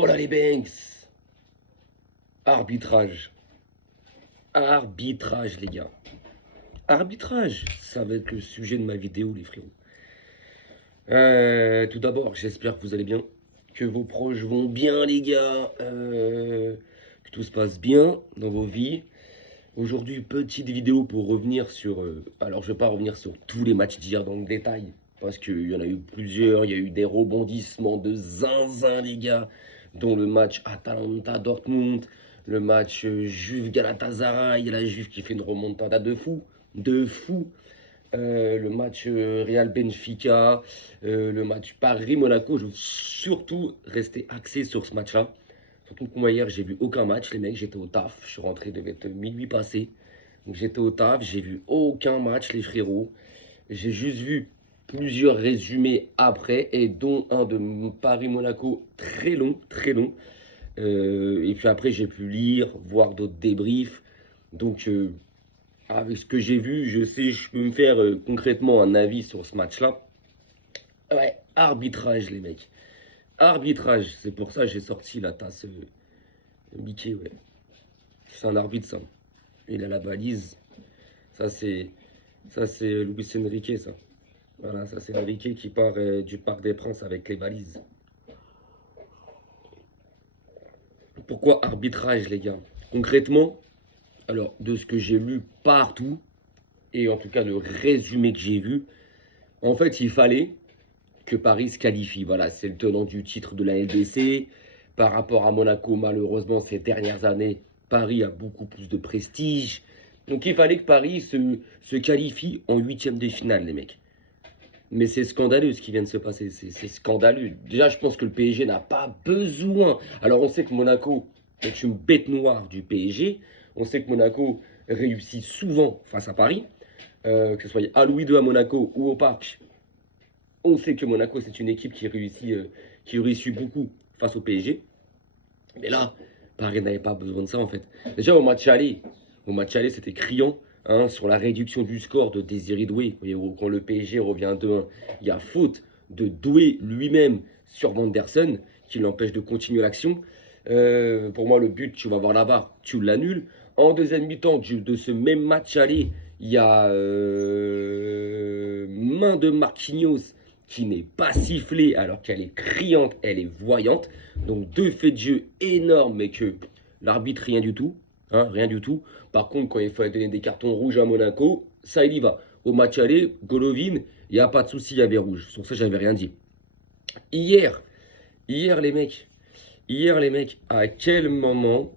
Oh là les Banks! Arbitrage. Arbitrage, les gars. Arbitrage, ça va être le sujet de ma vidéo, les frérots. Tout d'abord, j'espère que vous allez bien, que vos proches vont bien, les gars, que tout se passe bien dans vos vies. Aujourd'hui, petite vidéo pour revenir sur... alors, je vais pas revenir sur tous les matchs d'hier dans le détail, parce qu'il y en a eu plusieurs, il y a eu des rebondissements de zinzin, les gars, dont le match Atalanta-Dortmund, le match Juve Galatasaray, la Juve qui fait une remontada de fou. Le match Real Benfica, le match Paris-Monaco. Je veux surtout rester axé sur ce match-là. Surtout que moi hier, j'ai vu aucun match, les mecs, j'étais au taf. Je suis rentré, il devait être minuit passé. Donc j'étais au taf, j'ai vu aucun match, les frérots. J'ai juste vu plusieurs résumés après, et dont un de Paris-Monaco très long, très long. Et puis après, j'ai pu lire, voir d'autres débriefs. Donc, avec ce que j'ai vu, je sais, je peux me faire concrètement un avis sur ce match-là. Ouais, arbitrage, les mecs. Arbitrage, c'est pour ça que j'ai sorti la tasse Mickey, ouais. C'est un arbitre, ça. Il a la balise. Ça, c'est Luis Enrique, ça. Voilà, ça, c'est Enrique qui part du Parc des Princes avec les balises. Pourquoi arbitrage, les gars? Concrètement, alors, de ce que j'ai lu partout, et en tout cas le résumé que j'ai vu, en fait, il fallait que Paris se qualifie. Voilà, c'est le tenant du titre de la LDC. Par rapport à Monaco, malheureusement, ces dernières années, Paris a beaucoup plus de prestige. Donc il fallait que Paris se qualifie en huitième de finale, les mecs. Mais c'est scandaleux ce qui vient de se passer. C'est scandaleux. Déjà, je pense que le PSG n'a pas besoin. Alors on sait que Monaco est une bête noire du PSG. On sait que Monaco réussit souvent face à Paris. Que ce soit à Louis II à Monaco ou au Parc. On sait que Monaco, c'est une équipe qui réussit beaucoup face au PSG. Mais là, Paris n'avait pas besoin de ça, en fait. Déjà, au match aller, c'était criant hein, sur la réduction du score de Désiré Doué. Quand le PSG revient 2-1, il y a faute de Doué lui-même sur Vanderson qui l'empêche de continuer l'action. Pour moi, le but, tu vas voir la VAR, tu l'annules. En deuxième mi-temps de ce même match aller, il y a main de Marquinhos qui n'est pas sifflée alors qu'elle est criante, elle est voyante. Donc deux faits de jeu énormes, mais que l'arbitre, rien du tout. Hein, rien du tout. Par contre, quand il faut donner des cartons rouges à Monaco, ça il y va. Au match aller, Golovin, il n'y a pas de souci, il y avait rouge. Sur ça, j'avais rien dit. Hier, hier les mecs, à quel moment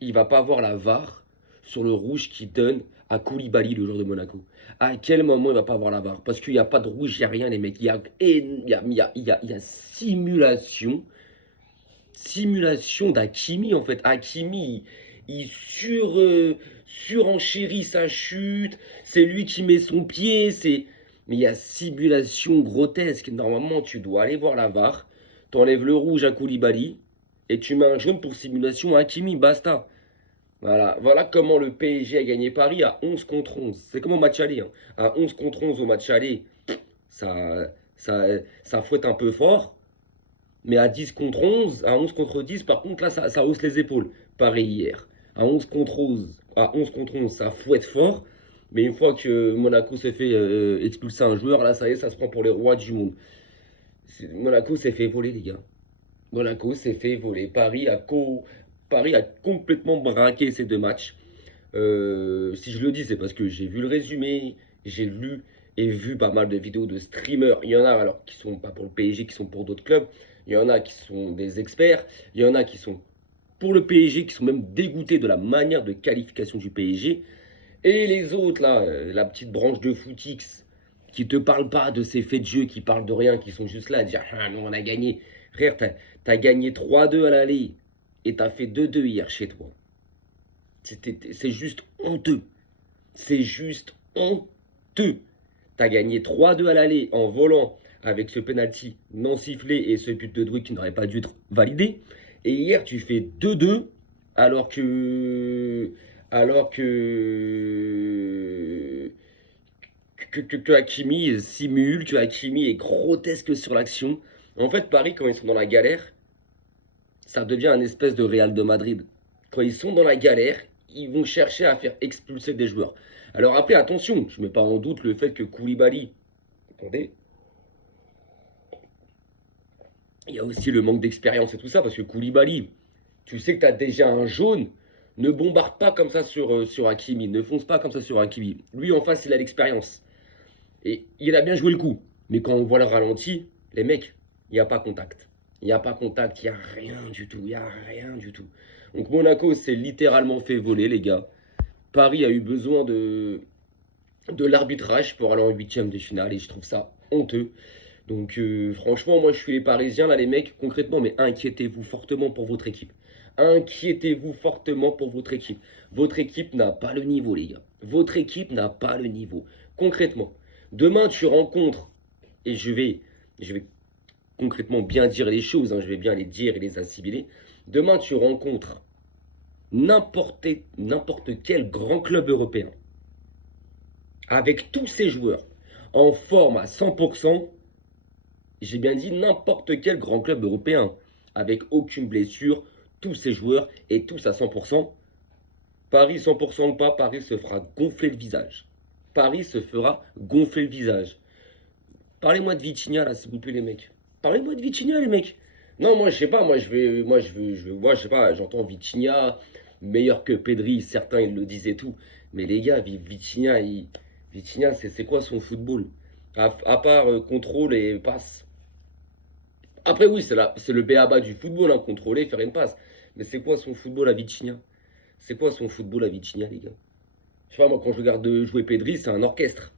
il va pas avoir la VAR sur le rouge qui donne à Koulibaly, le joueur de Monaco? À quel moment il va pas avoir la VAR? Parce qu'il n'y a pas de rouge, il n'y a rien, les mecs. Il y a simulation d'Hakimi, en fait. Hakimi, il surenchérit sa chute. C'est lui qui met son pied. Mais il y a simulation grotesque. Normalement, tu dois aller voir la VAR. T'enlèves le rouge à Koulibaly. Et tu mets un jaune pour simulation à Hakimi. Basta. Voilà comment le PSG a gagné Paris à 11 contre 11. C'est comme au match aller. Hein. À 11 contre 11 au match aller, ça, ça fouette un peu fort. Mais à 10 contre 11, à 11 contre 10, par contre, là, ça hausse les épaules. Pareil hier. À 11 contre 11, ça fouette fort. Mais une fois que Monaco s'est fait expulser un joueur, là, ça y est, ça se prend pour les rois du monde. Monaco s'est fait voler, les gars. Monaco s'est fait voler. Paris a complètement braqué ces deux matchs. Si je le dis, c'est parce que j'ai vu le résumé, j'ai lu et vu pas mal de vidéos de streamers. Il y en a alors qui sont pas pour le PSG, qui sont pour d'autres clubs. Il y en a qui sont des experts. Il y en a qui sont pour le PSG, qui sont même dégoûtés de la manière de qualification du PSG. Et les autres, là, la petite branche de footix, qui te parlent pas de ces faits de jeu, qui parlent de rien, qui sont juste là à dire ah, nous on a gagné. Frère, t'as gagné 3-2 à l'aller et t'as fait 2-2 hier chez toi. C'est juste honteux. C'est juste honteux. T'as gagné 3-2 à l'aller en volant avec ce penalty non sifflé et ce but de Doué qui n'aurait pas dû être validé. Et hier, tu fais 2-2 alors que. Alors que Hakimi simule, que Hakimi est grotesque sur l'action. En fait, Paris, quand ils sont dans la galère, ça devient un espèce de Real de Madrid. Quand ils sont dans la galère, ils vont chercher à faire expulser des joueurs. Alors après, attention, je ne mets pas en doute le fait que Koulibaly, attendez, il y a aussi le manque d'expérience et tout ça, parce que Koulibaly, tu sais que tu as déjà un jaune, ne bombarde pas comme ça sur Hakimi, ne fonce pas comme ça sur Hakimi. Lui, en face, il a l'expérience. Et il a bien joué le coup. Mais quand on voit le ralenti, les mecs, il n'y a pas contact. Il n'y a pas contact, il n'y a rien du tout. Il n'y a rien du tout. Donc Monaco s'est littéralement fait voler, les gars. Paris a eu besoin de l'arbitrage pour aller en huitième de finale. Et je trouve ça honteux. Donc franchement, moi je suis les Parisiens, là les mecs, concrètement, mais inquiétez-vous fortement pour votre équipe. Inquiétez-vous fortement pour votre équipe. Votre équipe n'a pas le niveau, les gars. Votre équipe n'a pas le niveau. Concrètement, demain tu rencontres, et je vais concrètement bien dire les choses, hein, je vais bien les dire et les assimiler. Demain tu rencontres n'importe quel grand club européen, avec tous ses joueurs, en forme à 100%. J'ai bien dit n'importe quel grand club européen, avec aucune blessure, tous ses joueurs et tous à 100%. Paris 100% ou pas, Paris se fera gonfler le visage. Paris se fera gonfler le visage. Parlez-moi de Vitinha là, s'il vous plaît les mecs. Parlez-moi de Vitinha les mecs. Non, moi je sais pas, moi je sais pas, j'entends Vitinha meilleur que Pedri, certains ils le disaient tout. Mais les gars, Vitinha c'est quoi son football? À part contrôle et passe. Après, oui, c'est le b.a.-ba du football, hein, contrôler, faire une passe. Mais c'est quoi son football à Vitinha? C'est quoi son football à Vitinha, les gars? Je sais pas, moi, quand je regarde jouer Pedri, c'est un orchestre.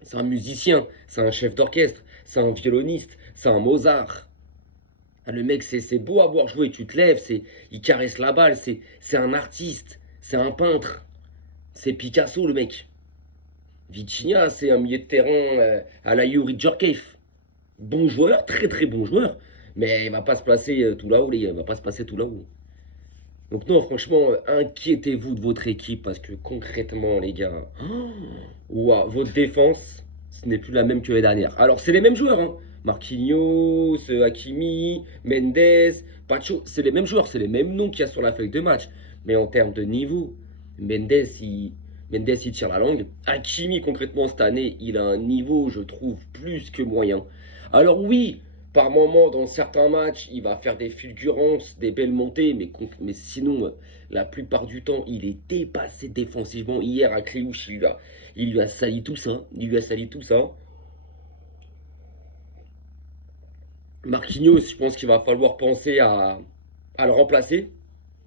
C'est un musicien, c'est un chef d'orchestre, c'est un violoniste, c'est un Mozart. Ah, le mec, c'est beau à voir jouer, tu te lèves, il caresse la balle, c'est un artiste, c'est un peintre. C'est Picasso, le mec. Vitinha, c'est un milieu de terrain à la Yuri Djorkaeff. Bon joueur, très très bon joueur, mais il va pas se placer tout là-haut, les gars, il va pas se passer tout là-haut. Donc non, franchement, inquiétez-vous de votre équipe parce que concrètement, les gars, ouah, votre défense, ce n'est plus la même que l'année dernière. Alors c'est les mêmes joueurs, hein. Marquinhos, Hakimi, Mendes, Pacho, c'est les mêmes joueurs, c'est les mêmes noms qu'il y a sur la feuille de match. Mais en termes de niveau, Mendes, il tire la langue. Hakimi, concrètement, cette année, il a un niveau, je trouve, plus que moyen. Alors oui, par moment, dans certains matchs, il va faire des fulgurances, des belles montées, mais sinon, la plupart du temps, il est dépassé défensivement. Hier, à Cléouche, il lui a sali tout ça. Il lui a sali tout ça. Marquinhos, je pense qu'il va falloir penser à le remplacer.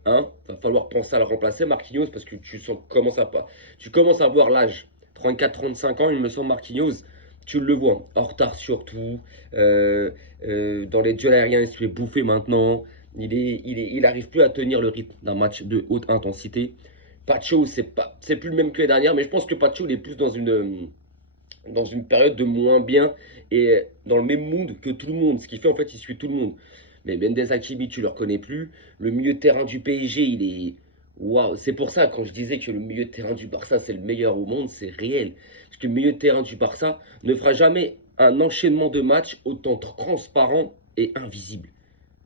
Hein, va falloir penser à le remplacer, Marquinhos, parce que tu commences à voir l'âge. 34-35 ans, il me semble, Marquinhos. Tu le vois, en retard surtout. Dans les duels aériens, il se fait bouffer maintenant. Il arrive plus à tenir le rythme d'un match de haute intensité. Pacho, c'est plus le même que les dernières, mais je pense que Pacho, il est plus dans une période de moins bien et dans le même mood que tout le monde. Ce qui fait, en fait, il suit tout le monde. Mais Mendes, Hakimi, tu ne le reconnais plus. Le milieu de terrain du PSG, il est... Waouh, c'est pour ça, quand je disais que le milieu de terrain du Barça, c'est le meilleur au monde, c'est réel. Parce que le milieu de terrain du Barça ne fera jamais un enchaînement de matchs autant transparent et invisible,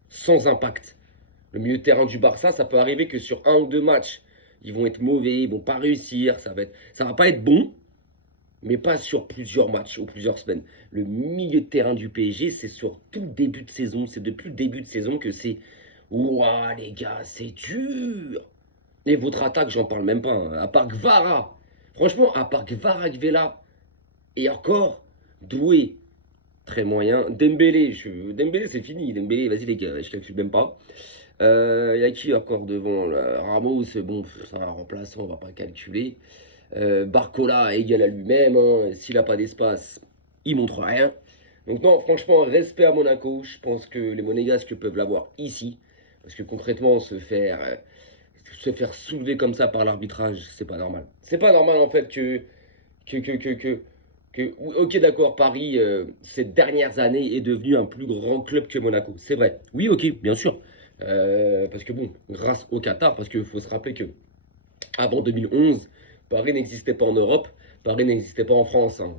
sans impact. Le milieu de terrain du Barça, ça peut arriver que sur un ou deux matchs, ils vont être mauvais, ils vont pas réussir, ça va pas être bon, mais pas sur plusieurs matchs ou plusieurs semaines. Le milieu de terrain du PSG, c'est sur tout le début de saison, c'est depuis le début de saison que c'est... Ouah, les gars, c'est dur. Et votre attaque, j'en parle même pas, hein. À part Gvara. Franchement, à part Gvara, Gvela, et encore, Doué, très moyen. Dembélé, c'est fini. Dembélé, vas-y les gars, je calcule même pas. Il y a qui encore devant là? Ramos, bon, c'est un remplaçant, on va pas calculer. Barcola égal à lui-même, hein. S'il n'a pas d'espace, il montre rien. Donc non, franchement, respect à Monaco. Je pense que les Monégasques peuvent l'avoir ici. Parce que concrètement, se faire soulever comme ça par l'arbitrage, c'est pas normal. C'est pas normal en fait ok d'accord, Paris, ces dernières années, est devenu un plus grand club que Monaco. C'est vrai. Oui, ok, bien sûr. Parce que bon, grâce au Qatar, parce qu'il faut se rappeler que avant 2011, Paris n'existait pas en Europe, Paris n'existait pas en France, hein.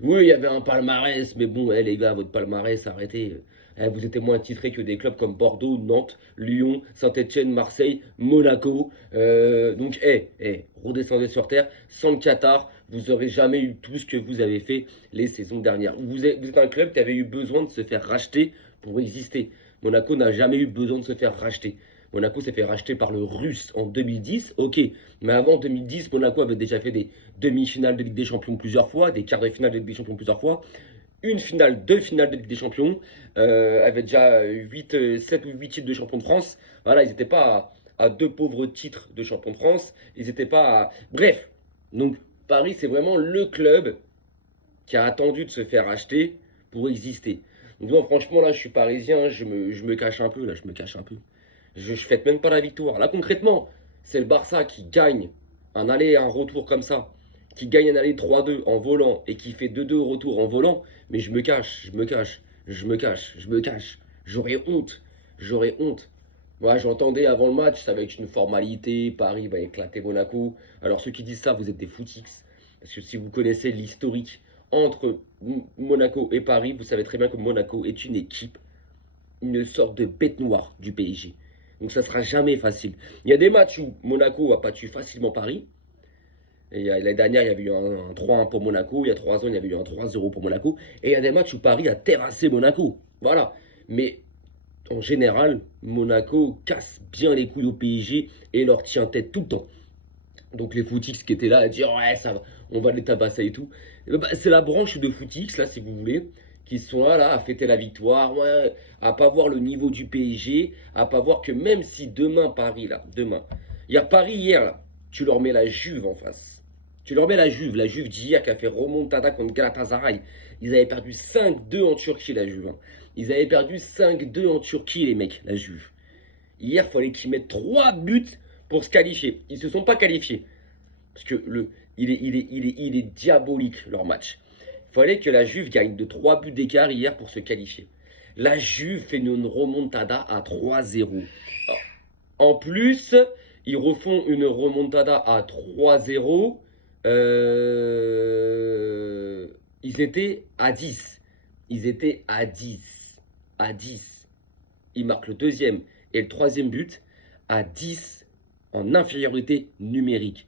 Oui, il y avait un palmarès, mais bon, les gars, votre palmarès, arrêtez. Vous étiez moins titré que des clubs comme Bordeaux, Nantes, Lyon, Saint-Etienne, Marseille, Monaco. Donc, redescendez sur terre. Sans le Qatar, vous n'aurez jamais eu tout ce que vous avez fait les saisons dernières. Vous êtes un club qui avait eu besoin de se faire racheter pour exister. Monaco n'a jamais eu besoin de se faire racheter. Monaco s'est fait racheter par le Russe en 2010, ok. Mais avant 2010, Monaco avait déjà fait des demi-finales de Ligue des Champions plusieurs fois, des quarts de finale de Ligue des Champions plusieurs fois, une finale, deux finales de Ligue des Champions, avait déjà 7 ou 8 titres de champion de France. Voilà, ils n'étaient pas à deux pauvres titres de champion de France. Ils n'étaient pas à... Bref, donc Paris, c'est vraiment le club qui a attendu de se faire acheter pour exister. Donc moi, franchement, là, je suis parisien, je me cache un peu, là, je me cache un peu. Je fête même pas la victoire. Là, concrètement, c'est le Barça qui gagne un aller et un retour comme ça, qui gagne un aller 3-2 en volant et qui fait 2-2 au retour en volant. Mais je me cache, je me cache, je me cache, je me cache. J'aurais honte, j'aurais honte. Moi, j'entendais avant le match, ça va être une formalité, Paris va éclater Monaco. Alors ceux qui disent ça, vous êtes des footix. Parce que si vous connaissez l'historique entre Monaco et Paris, vous savez très bien que Monaco est une équipe, une sorte de bête noire du PSG. Donc ça sera jamais facile. Il y a des matchs où Monaco a battu facilement Paris. Et l'année dernière, il y avait eu un 3-1 pour Monaco. Il y a 3 ans, il y avait eu un 3-0 pour Monaco. Et il y a des matchs où Paris a terrassé Monaco. Voilà. Mais en général, Monaco casse bien les couilles au PSG et leur tient tête tout le temps. Donc les footix qui étaient là à dire ouais ça va, on va les tabasser et tout. C'est la branche de footix là si vous voulez, qui sont là à fêter la victoire, ouais, à pas voir le niveau du PSG, à pas voir que même si demain Paris là, demain, il y a Paris hier là, tu leur mets la Juve en face. Tu leur mets la Juve d'hier qui a fait remontada contre Galatasaray. Ils avaient perdu 5-2 en Turquie la Juve. Hein. Ils avaient perdu 5-2 en Turquie les mecs, la Juve. Hier, il fallait qu'ils mettent 3 buts pour se qualifier. Ils ne se sont pas qualifiés. Parce que il est diabolique leur match. Il fallait que la Juve gagne de 3 buts d'écart hier pour se qualifier. La Juve fait une remontada à 3-0. En plus, ils refont une remontada à 3-0. Ils étaient à 10. Ils étaient à 10. À 10. Ils marquent le deuxième et le troisième but à 10 en infériorité numérique.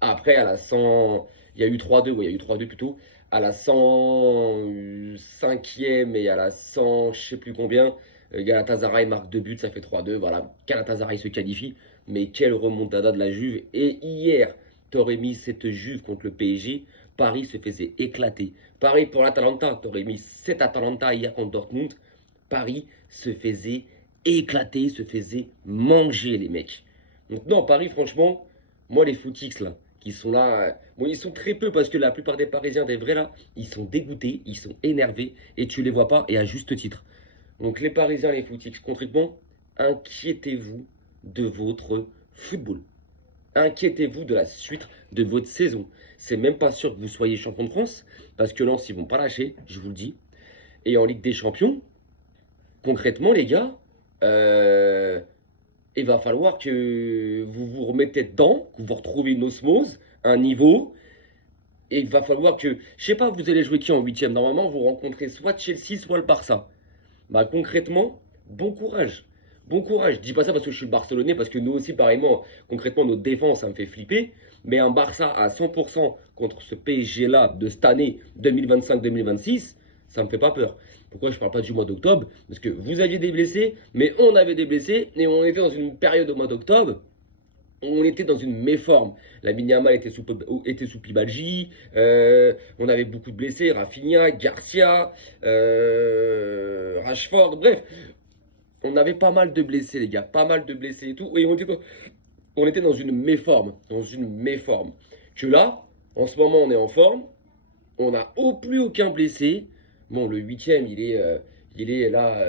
Après, à la 100, il y a eu 3-2, ouais, il y a eu 3-2 plutôt. À la 105e et à la 100, je sais plus combien, Galatasaray marque 2 buts, ça fait 3-2. Voilà, Galatasaray se qualifie. Mais quelle remontada de la Juve. Et hier, t'aurais mis cette Juve contre le PSG, Paris se faisait éclater. Pareil pour l'Atalanta, t'aurais mis cette Atalanta hier contre Dortmund, Paris se faisait éclater, se faisait manger les mecs. Donc non, Paris, franchement, moi les footix là, qui sont là, bon ils sont très peu parce que la plupart des Parisiens, des vrais là, ils sont dégoûtés, ils sont énervés et tu les vois pas et à juste titre. Donc les Parisiens, les footix, concrètement, inquiétez-vous de votre football. Inquiétez-vous de la suite de votre saison. C'est même pas sûr que vous soyez champion de France parce que Lens ils vont pas lâcher, je vous le dis. Et en Ligue des Champions, concrètement, les gars, il va falloir que vous vous remettez dedans, que vous retrouvez une osmose, un niveau. Et il va falloir que, je sais pas, vous allez jouer qui en huitième. Normalement, vous rencontrez soit Chelsea, soit le Barça. Bah concrètement, bon courage. Bon courage. Je dis pas ça parce que je suis Barcelonais, parce que nous aussi, pareillement, concrètement, notre défense, ça me fait flipper. Mais un Barça à 100% contre ce PSG-là de cette année 2025-2026, ça me fait pas peur. Pourquoi je parle pas du mois d'octobre? Parce que vous aviez des blessés, mais on avait des blessés, et on était dans une période au mois d'octobre. On était dans une méforme. La Yamal était sous Pibalgi. On avait beaucoup de blessés. Rafinha, Garcia, Rashford. Bref, on avait pas mal de blessés, les gars. Pas mal de blessés et tout. Et on était dans une méforme. Dans une méforme. Que là, en ce moment, on est en forme. On n'a plus aucun blessé. Bon, le huitième, il est là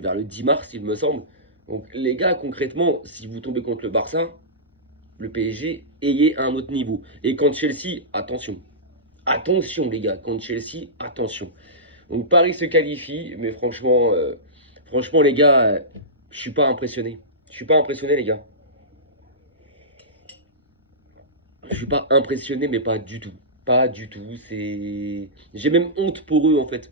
vers le 10 mars, il me semble. Donc, les gars, concrètement, si vous tombez contre le Barça, le PSG, ayez un autre niveau. Et quand Chelsea, attention. Attention, les gars. Quand Chelsea, attention. Donc, Paris se qualifie, mais franchement, les gars, je suis pas impressionné. Je suis pas impressionné, les gars. Je suis pas impressionné, mais pas du tout. Pas du tout. J'ai même honte pour eux, en fait.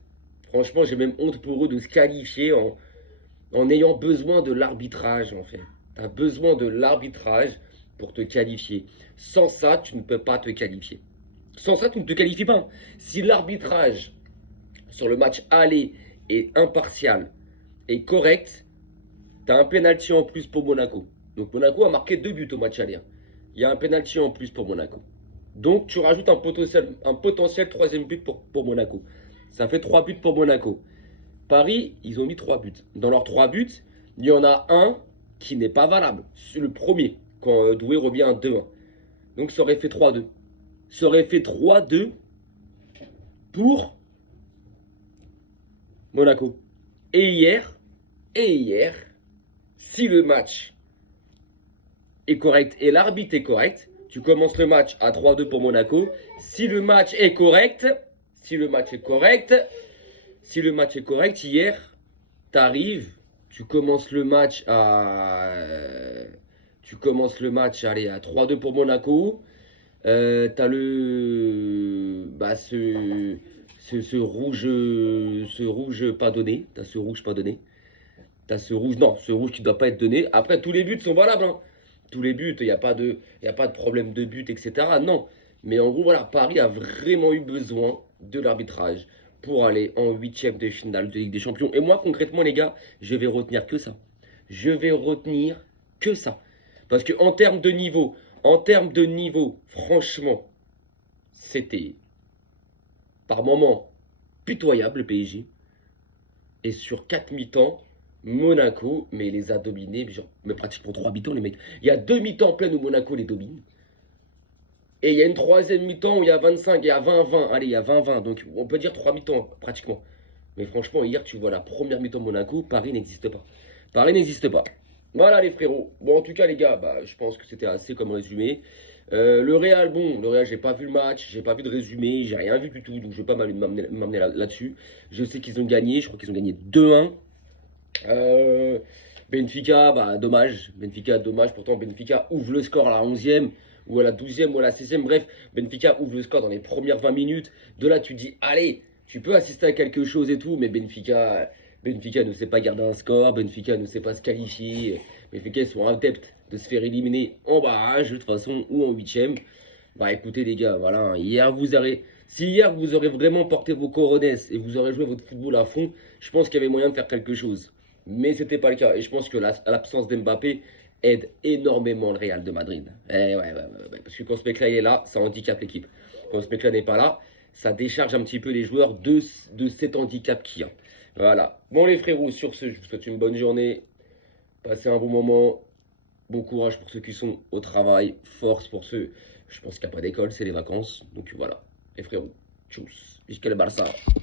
Franchement, j'ai même honte pour eux de se qualifier en ayant besoin de l'arbitrage, en fait. Tu as besoin de l'arbitrage pour te qualifier. Sans ça, tu ne peux pas te qualifier. Sans ça, tu ne te qualifies pas. Si l'arbitrage sur le match aller est impartial et correct, tu as un penalty en plus pour Monaco. Donc Monaco a marqué 2 buts au match aller. Il y a un penalty en plus pour Monaco. Donc tu rajoutes un potentiel troisième but pour Monaco. Ça fait 3 buts pour Monaco. Paris, ils ont mis 3 buts. Dans leurs 3 buts, il y en a un qui n'est pas valable. C'est le premier, quand Doué revient à 2-1. Donc ça aurait fait 3-2. Ça aurait fait 3-2 pour Monaco. Et hier, si le match est correct et l'arbitre est correct, tu commences le match à 3-2 pour Monaco. Si le match est correct, hier, t'arrives, tu commences le match allez, à 3-2 pour Monaco. T'as ce rouge pas donné. T'as ce rouge pas donné. T'as ce rouge, non, ce rouge qui doit pas être donné. Après, tous les buts sont valables, hein. Tous les buts, il n'y a pas de problème de but, etc. Non. Mais en gros, voilà, Paris a vraiment eu besoin de l'arbitrage pour aller en 8e de finale de Ligue des Champions. Et moi, concrètement, les gars, je vais retenir que ça. Je vais retenir que ça. Parce que en termes de niveau, franchement, c'était par moments pitoyable le PSG. Et sur 4 mi-temps, Monaco, mais les a dominés, mais pratiquement 3 mi-temps, les mecs. Il y a 2 mi-temps pleines où Monaco les domine. Et il y a une troisième mi-temps où il y a 25, il y a 20-20. Allez, il y a 20-20. Donc on peut dire 3 mi-temps, pratiquement. Mais franchement, hier, tu vois la première mi-temps Monaco, Paris n'existe pas. Paris n'existe pas. Voilà les frérots. Bon, en tout cas, les gars, je pense que c'était assez comme résumé. Le Real, j'ai pas vu le match, j'ai pas vu de résumé, j'ai rien vu du tout, donc je vais pas m'amener là-dessus. Je sais qu'ils ont gagné, je crois qu'ils ont gagné 2-1. Benfica, dommage. Benfica, dommage. Pourtant, Benfica ouvre le score à la 11e, ou à la 12e, ou à la 16e. Bref, Benfica ouvre le score dans les premières 20 minutes. De là, tu dis, allez, tu peux assister à quelque chose et tout, mais Benfica ne sait pas garder un score. Benfica ne sait pas se qualifier. Benfica, ils sont adeptes de se faire éliminer en barrage, de toute façon, ou en 8e. Écoutez, les gars, voilà. Si hier, vous aurez vraiment porté vos coronets et vous aurez joué votre football à fond, je pense qu'il y avait moyen de faire quelque chose. Mais ce n'était pas le cas. Et je pense que l'absence d'Mbappé aide énormément le Real de Madrid. Ouais. Parce que quand ce mec-là est là, ça handicape l'équipe. Quand ce mec-là n'est pas là, ça décharge un petit peu les joueurs de cet handicap qu'il y a. Voilà. Bon, les frérots, sur ce, je vous souhaite une bonne journée. Passez un bon moment. Bon courage pour ceux qui sont au travail. Force pour ceux, je pense qu'il n'y a pas d'école, c'est les vacances. Donc voilà. Les frérots, tchuss. Jusqu'à le Barça.